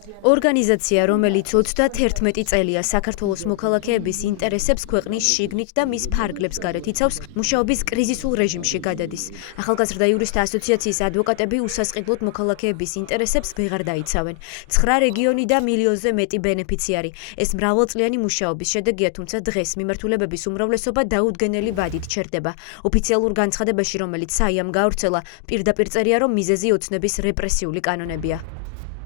ორგანიზაცია, რომელიც 31 წელია საქართველოს მოქალაქეების ინტერესებს ქვეყნის შიგნით და მის ფარგლებს გარეთ იცავს, მუშაობის კრიზისულ რეჟიმში გადადის. ახალგაზრდა იურისტთა ასოციაციის ადვოკატები უსასყიდლოდ მოქალაქეების ინტერესებს ვეღარ დაიცავენ. 9 რეგიონი და მილიონზე მეტი ბენეფიციარი. ეს მრავალწლიანი მუშაობის შედეგია, თუმცა დღეს მიმართულებების უმრავლესობა დაუდგენელი ვადით ჩერდება. ოფიციალურ განცხადებაში, რომელიც საიამ გაავრცელა, პირდაპირ წერია, რომ მიზეზი ოცნების რეპრესიული კანონებია.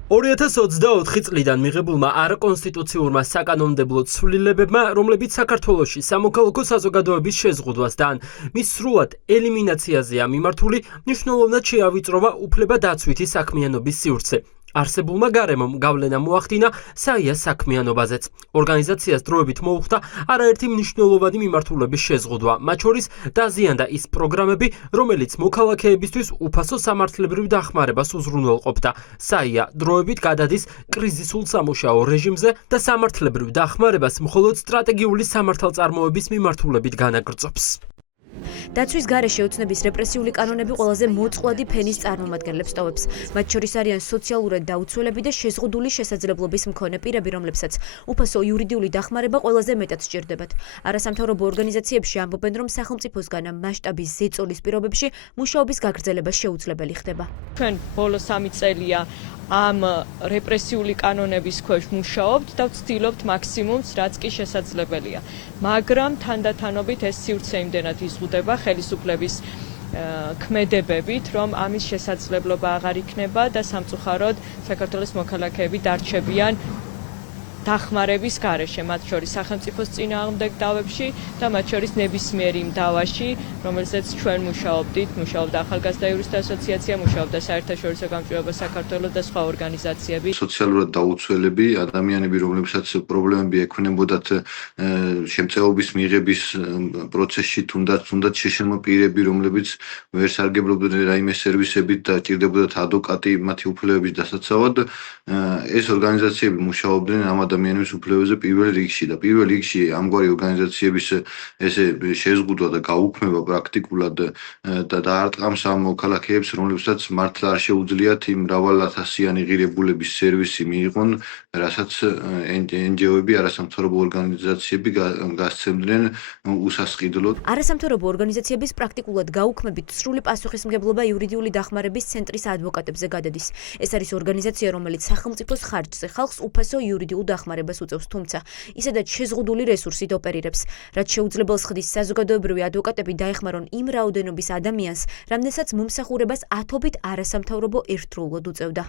2024 წლიდან მიღებულმა არაკონსტიტუციურმა საკანონმდებლო ცვლილებებმა, რომლებიც საქართველოში სამოქალაქო საზოგადოების შეზღუდვას და ან მის სრულად ელიმინაციაზეა მიმართული, მნიშვნელოვნად შეავიწროვა უფლებადაცვითი საქმიანობის სივრცე. არსებულმა გარემომ გავლენა მოახდინა საიას საქმიანობაზეც. ორგანიზაციას დროებით მოუხდა არაერთი მნიშვნელოვანი მიმართულების შეზღუდვა, მათ შორის დაზიანდა ის პროგრამები, რომელიც მოქალაქეებისთვის უფასო სამართლებრივ დახმარებას უზრუნველყოფდა. საია დროებით გადადის კრიზისულ სამუშაო რეჟიმზე და სამართლებრივ დახმარებას მხოლოდ სტრატეგიული სამართალწარმოების მიმართულებით განაგრძობს. დაცვის გარეშე ოცნების რეპრესიული კანონები ყველაზე მოწყვლადი ფენის წარმომადგენლებს ტოვებს. მათ შორის არიან სოციალურად დაუცველები და შეზღუდული შესაძლებლობის მქონე პირები, რომლებსაც უფასო იურიდიული დახმარება ყველაზე მეტად სჭირდებათ. არასამთავრობო ორგანიზაციებში ამბობენ, რომ სახელმწიფოსგან ამ მასშტაბის ზეწოლის პირობებში მუშაობის გაგრძელება შეუძლებელი ხდება. ჩვენ ბოლო 3 წელია ამ რეპრესიული კანონების ქვეშ მუშაობთ და ვცდილობთ მაქსიმუმს, რაც კი შესაძლებელია. მაგრამ თანდათანობით ეს სივრცე იმდენად იზღუდება ხელისუფლების ქმედებებით, რომ ამის შესაძლებლობა აღარ იქნება და სამწუხაროდ საქართველოს მოქალაქეები დარჩებიან დახმარების გარეშე, მათ შორის სახელმწიფოს წინააღმდეგ დავებში და მათ შორის ნებისმიერ იმ დავაში, რომელზეც ჩვენ მუშაობდით, მუშაობდა ახალგაზრდა იურისტთა ასოციაცია, მუშაობდა საერთაშორისო გამჭვირვალობა საქართველოს და სხვა ორგანიზაციები. სოციალურად დაუცველები ადამიანები, რომლებსაც პრობლემები ექვემდებოდათ შემწეობის მიღების პროცესში, თუნდაც შეშლილმა პირები, რომლებიც ვერ სარგებლობდნენ რაიმე სერვისებით და ჭირდებოდათ ადვოკატი მათი უფლებების დასაცავად, ეს ორგანიზაციები მუშაობდნენ ამ ადამიანების უფლებებზე პირველ რიგში და პირველ რიგში ამგვარი ორგანიზაციების ესე შეზღუდვა და გაუქმება პრაქტიკულად და დაარტყამს ამ მოქალაქეებს, რომლებსაც მართლა არ შეუძლიათ იმ მრავალათასიანი ღირებულების სერვისი მიიღონ, რასაც NGO-ები, არასამთავრობო ორგანიზაციები გასცემდნენ უსასყიდლოდ. არასამთავრობო ორგანიზაციების პრაქტიკულად გაუქმებით სრული პასუხისმგებლობა იურიდიული დახმარების ცენტრის ადვოკატებზე გადადის. ეს არის ორგანიზაცია, რომელიც სახელმწიფოს ხარჯზე ხალხს უფასო იურიდიულ დახმარებას უწევს, თუმცა ისედაც შეზღუდული რესურსით ოპერირებს. რაც შეუძლებელს ხდის საზოგადოებრივი ადვოკატები დაეხმარონ იმ რაოდენობის ადამიანს, რამდენსაც მომსახურებას ათობით არასამთავრობო ერთდროულად უწევდა.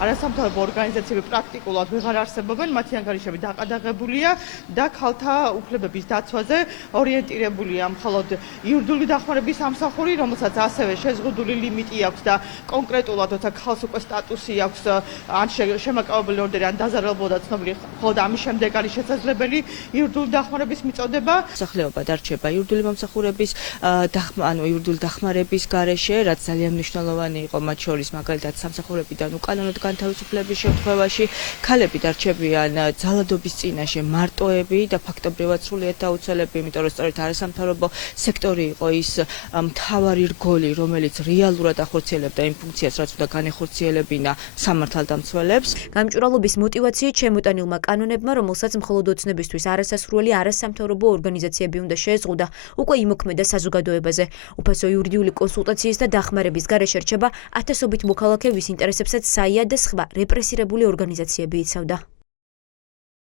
არასამთავრობო ორგანიზაციები პრაქტიკულად ვეღარ არსებობენ, მათი ანგარიშები დაყადაღებულია და ქალთა უფლებების დაცვაზე ორიენტირებულია მხოლოდ იურიდიული დახმარების სამსახური, რომელსაც ასევე შეზღუდული ლიმიტი აქვს და კონკრეტულად როცა ქალს უკვე სტატუსი აქვს, ან შემაკავებელი ორდერი, ან დაზარალება ცნობილი, მხოლოდ ამის შემდეგ არის შესაძლებელი იურიდიული დახმარების მიწოდება. მოსახლეობა დარჩება იურიდიული მომსახურების იურიდიული დახმარების გარეშე, რაც ძალიან მნიშვნელოვანი იყო მათ შორის მაგალითად სამსახურებიდან უკანონოდ განთავისუფლების შემთხვევაში, ქალები დარჩებიან ძალადობის წინაშე მარტოები და ფაქტობრივად სრულიად დაუცველები, იმიტომ რომ სწორედ არასამთავრობო სექტორი იყო ის მთავარი რგოლი, რომელიც რეალურად ახორციელებდა იმ ფუნქციას, რაც უნდა განეხორციელებინა სამართალდამცველებს. გამჭვირვალობის მოტივაციით შემოტანილმა კანონებმა, რომელსაც მხოლოდ ოცნებისთვის არასასრული არასამთავრობო ორგანიზაციები უნდა შეეზღუდა, უკვე იმოქმედა საზოგადოებაზე. უფასო იურიდიული კონსულტაციის და დახმარების გარეშე რჩება ათასობით მოქალაქეების ინტერესებსაც საია და სხვა რეპრესირებული ორგანიზაციები იცავდა.